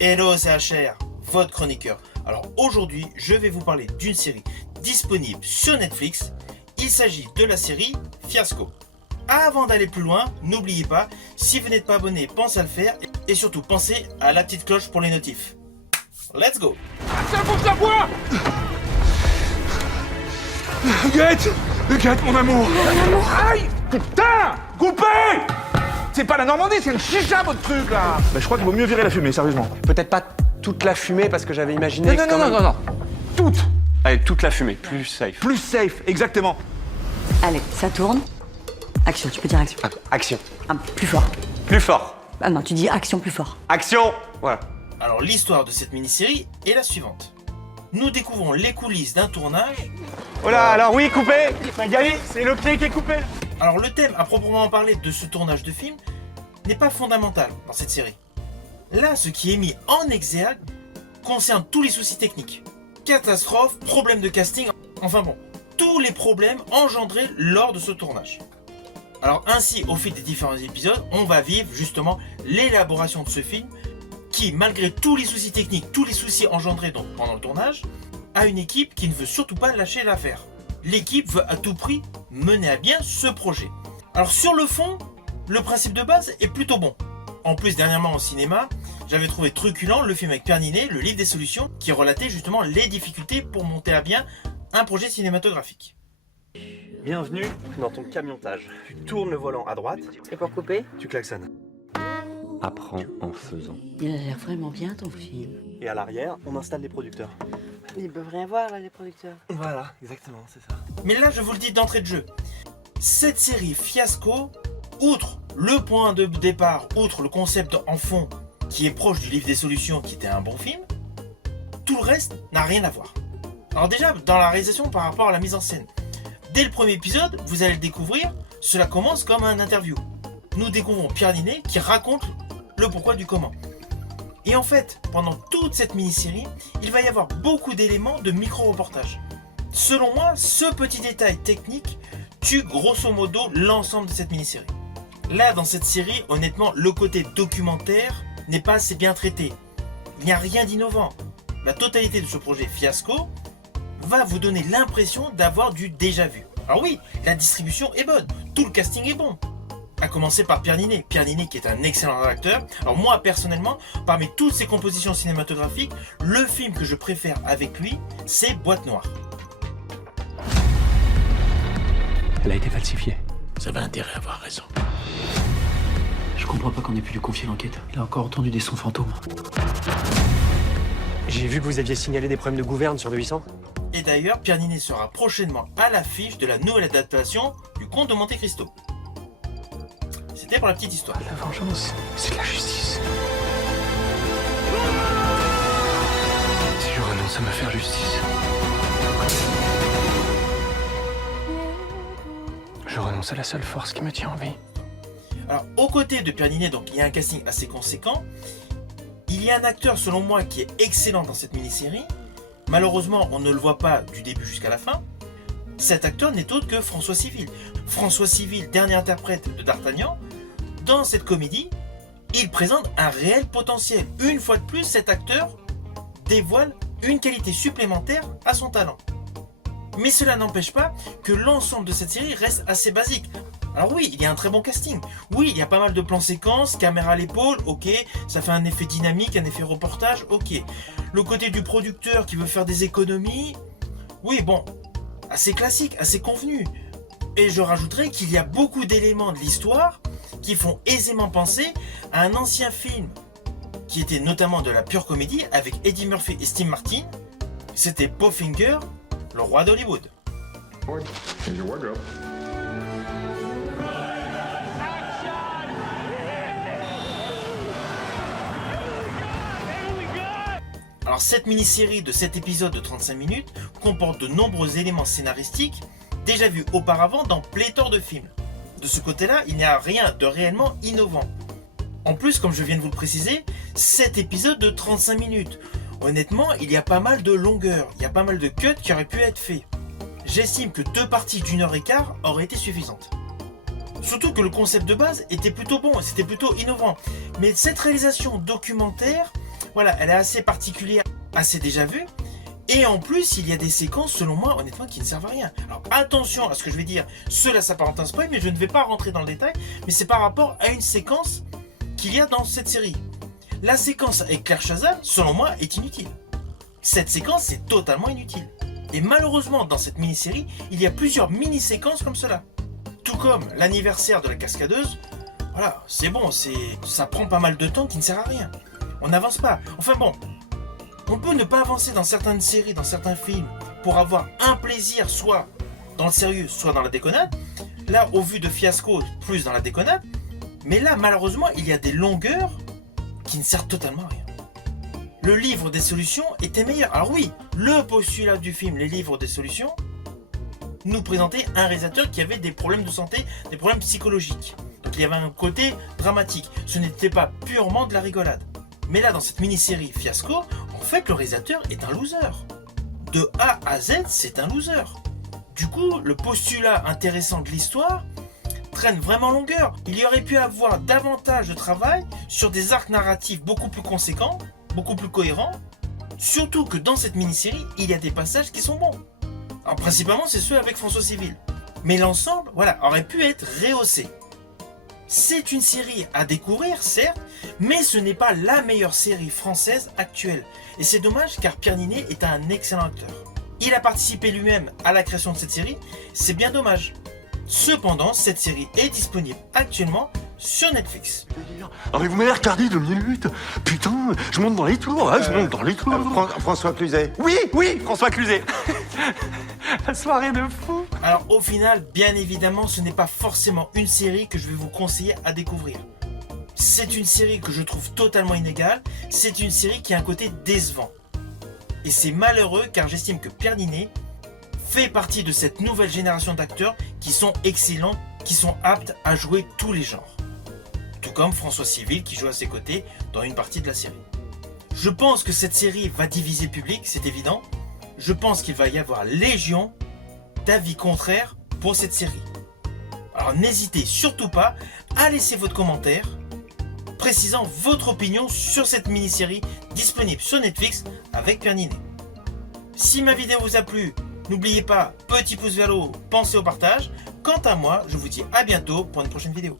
Hello, c'est HR, votre chroniqueur. Alors aujourd'hui, je vais vous parler d'une série disponible sur Netflix. Il s'agit de la série Fiasco. Avant d'aller plus loin, n'oubliez pas, si vous n'êtes pas abonné, pensez à le faire et surtout pensez à la petite cloche pour les notifs. Let's go! Ça faut que ça boit. Huguette, mon amour. Aïe, putain, coupé. C'est pas la Normandie, c'est le chicha votre truc là. Bah, je crois qu'il vaut mieux virer la fumée, sérieusement. Peut-être pas toute la fumée parce que j'avais imaginé. Non. Toute. Allez, toute la fumée, plus safe. Plus safe, exactement. Allez, ça tourne. Action, tu peux dire action. Action. Ah, plus fort. Plus fort. Ah non, tu dis action plus fort. Action. Voilà. Alors l'histoire de cette mini-série est la suivante. Nous découvrons les coulisses d'un tournage. Oh là, alors oui, coupé. Magali, c'est le pied qui est coupé. Alors le thème à proprement parler de ce tournage de film n'est pas fondamental dans cette série. Là, ce qui est mis en exergue concerne tous les soucis techniques. Catastrophes, problèmes de casting, enfin bon, tous les problèmes engendrés lors de ce tournage. Alors ainsi, au fil des différents épisodes, on va vivre justement l'élaboration de ce film qui, malgré tous les soucis techniques, tous les soucis engendrés donc pendant le tournage, a une équipe qui ne veut surtout pas lâcher l'affaire. L'équipe veut à tout prix mener à bien ce projet. Alors sur le fond, le principe de base est plutôt bon. En plus, dernièrement au cinéma, j'avais trouvé truculent le film avec Pierre Ninet, le livre des solutions, qui relatait justement les difficultés pour monter à bien un projet cinématographique. Bienvenue dans ton camiontage. Tu tournes le volant à droite, C'est pour couper? tu klaxonnes. Apprends en faisant. Il a l'air vraiment bien ton film. Et à l'arrière, on installe les producteurs. Ils peuvent rien voir là, les producteurs. Voilà, exactement, c'est ça. Mais là, je vous le dis d'entrée de jeu, cette série Fiasco, outre le point de départ, outre le concept en fond qui est proche du livre des solutions qui était un bon film, tout le reste n'a rien à voir. Alors déjà, dans la réalisation par rapport à la mise en scène, dès le premier épisode, vous allez le découvrir, cela commence comme un interview. Nous découvrons Pierre Ninet qui raconte le pourquoi du comment. Et en fait, pendant toute cette mini-série, il va y avoir beaucoup d'éléments de micro-reportage. Selon moi, ce petit détail technique tue grosso modo l'ensemble de cette mini-série. Là, dans cette série, honnêtement, le côté documentaire n'est pas assez bien traité. Il n'y a rien d'innovant. La totalité de ce projet Fiasco va vous donner l'impression d'avoir du déjà vu. Alors oui, la distribution est bonne, tout le casting est bon. À commencer par Pierre Ninet. Pierre Ninet qui est un excellent acteur. Alors moi, personnellement, parmi toutes ses compositions cinématographiques, le film que je préfère avec lui, c'est Boîte Noire. Elle a été falsifiée. Vous avez intérêt à avoir raison. Je comprends pas qu'on ait pu lui confier l'enquête. Il a encore entendu des sons fantômes. J'ai vu que vous aviez signalé des problèmes de gouverne sur le 800. Et d'ailleurs, Pierre Ninet sera prochainement à l'affiche de la nouvelle adaptation du Comte de Monte Cristo. C'était pour la petite histoire. La vengeance, c'est de la justice. Si je renonce à me faire justice, je renonce à la seule force qui me tient en vie. Alors, aux côtés de Pierre Ninet, donc il y a un casting assez conséquent. Il y a un acteur, selon moi, qui est excellent dans cette mini-série. Malheureusement, on ne le voit pas du début jusqu'à la fin. Cet acteur n'est autre que François Civil. François Civil, dernier interprète de D'Artagnan. Dans cette comédie, il présente un réel potentiel. Une fois de plus, cet acteur dévoile une qualité supplémentaire à son talent. Mais cela n'empêche pas que l'ensemble de cette série reste assez basique. Alors oui, il y a un très bon casting. Oui, il y a pas mal de plans séquences, caméra à l'épaule, ok. Ça fait un effet dynamique, un effet reportage, ok. Le côté du producteur qui veut faire des économies, oui, bon, assez classique, assez convenu. Et je rajouterais qu'il y a beaucoup d'éléments de l'histoire qui font aisément penser à un ancien film qui était notamment de la pure comédie avec Eddie Murphy et Steve Martin. C'était Bowfinger, le roi d'Hollywood. Alors cette mini-série de 7 épisodes de 35 minutes comporte de nombreux éléments scénaristiques déjà vus auparavant dans pléthore de films. De ce côté-là, il n'y a rien de réellement innovant. En plus, comme je viens de vous le préciser, 7 épisodes de 35 minutes. Honnêtement, il y a pas mal de longueur, il y a pas mal de cuts qui auraient pu être faits. J'estime que 2 parties d'1h15 auraient été suffisantes. Surtout que le concept de base était plutôt bon, c'était plutôt innovant. Mais cette réalisation documentaire, voilà, elle est assez particulière, assez déjà vue. Et en plus, il y a des séquences, selon moi, honnêtement, qui ne servent à rien. Alors attention à ce que je vais dire, cela s'apparente à un spoil, mais je ne vais pas rentrer dans le détail, mais c'est par rapport à une séquence qu'il y a dans cette série. La séquence avec Claire Chazal, selon moi, est inutile. Cette séquence est totalement inutile. Et malheureusement, dans cette mini-série, il y a plusieurs mini-séquences comme cela. Tout comme l'anniversaire de la cascadeuse, voilà, c'est bon, ça prend pas mal de temps qui ne sert à rien. On n'avance pas. Enfin bon, on peut ne pas avancer dans certaines séries, dans certains films, pour avoir un plaisir, soit dans le sérieux, soit dans la déconnade. Là, au vu de Fiasco, plus dans la déconnade. Mais là, malheureusement, il y a des longueurs qui ne servent totalement à rien. Le livre des solutions était meilleur. Alors oui, le postulat du film, les livres des solutions, nous présentait un réalisateur qui avait des problèmes de santé, des problèmes psychologiques. Donc il y avait un côté dramatique. Ce n'était pas purement de la rigolade. Mais là, dans cette mini-série Fiasco, en fait, le réalisateur est un loser. De A à Z, c'est un loser. Du coup, le postulat intéressant de l'histoire traîne vraiment longueur. Il y aurait pu avoir davantage de travail sur des arcs narratifs beaucoup plus conséquents, beaucoup plus cohérents. Surtout que dans cette mini-série, il y a des passages qui sont bons. Alors principalement, c'est ceux avec François Civil. Mais l'ensemble, voilà, aurait pu être rehaussé. C'est une série à découvrir, certes, mais ce n'est pas la meilleure série française actuelle. Et c'est dommage car Pierre Ninet est un excellent acteur. Il a participé lui-même à la création de cette série, c'est bien dommage. Cependant, cette série est disponible actuellement sur Netflix. Ah mais vous m'avez retardé 2 minutes. Putain, je monte dans les tours, hein, je monte dans les tours. François Cluzet. Oui, François Cluzet. La soirée de fou. Alors au final, bien évidemment, ce n'est pas forcément une série que je vais vous conseiller à découvrir. C'est une série que je trouve totalement inégale, c'est une série qui a un côté décevant. Et c'est malheureux car j'estime que Pierre Ninet fait partie de cette nouvelle génération d'acteurs qui sont excellents, qui sont aptes à jouer tous les genres. Tout comme François Civil qui joue à ses côtés dans une partie de la série. Je pense que cette série va diviser le public, c'est évident. Je pense qu'il va y avoir légion d'avis contraires pour cette série. Alors n'hésitez surtout pas à laisser votre commentaire précisant votre opinion sur cette mini-série disponible sur Netflix avec Pierre Ninet. Si ma vidéo vous a plu, n'oubliez pas, petit pouce vers le haut, pensez au partage. Quant à moi, je vous dis à bientôt pour une prochaine vidéo.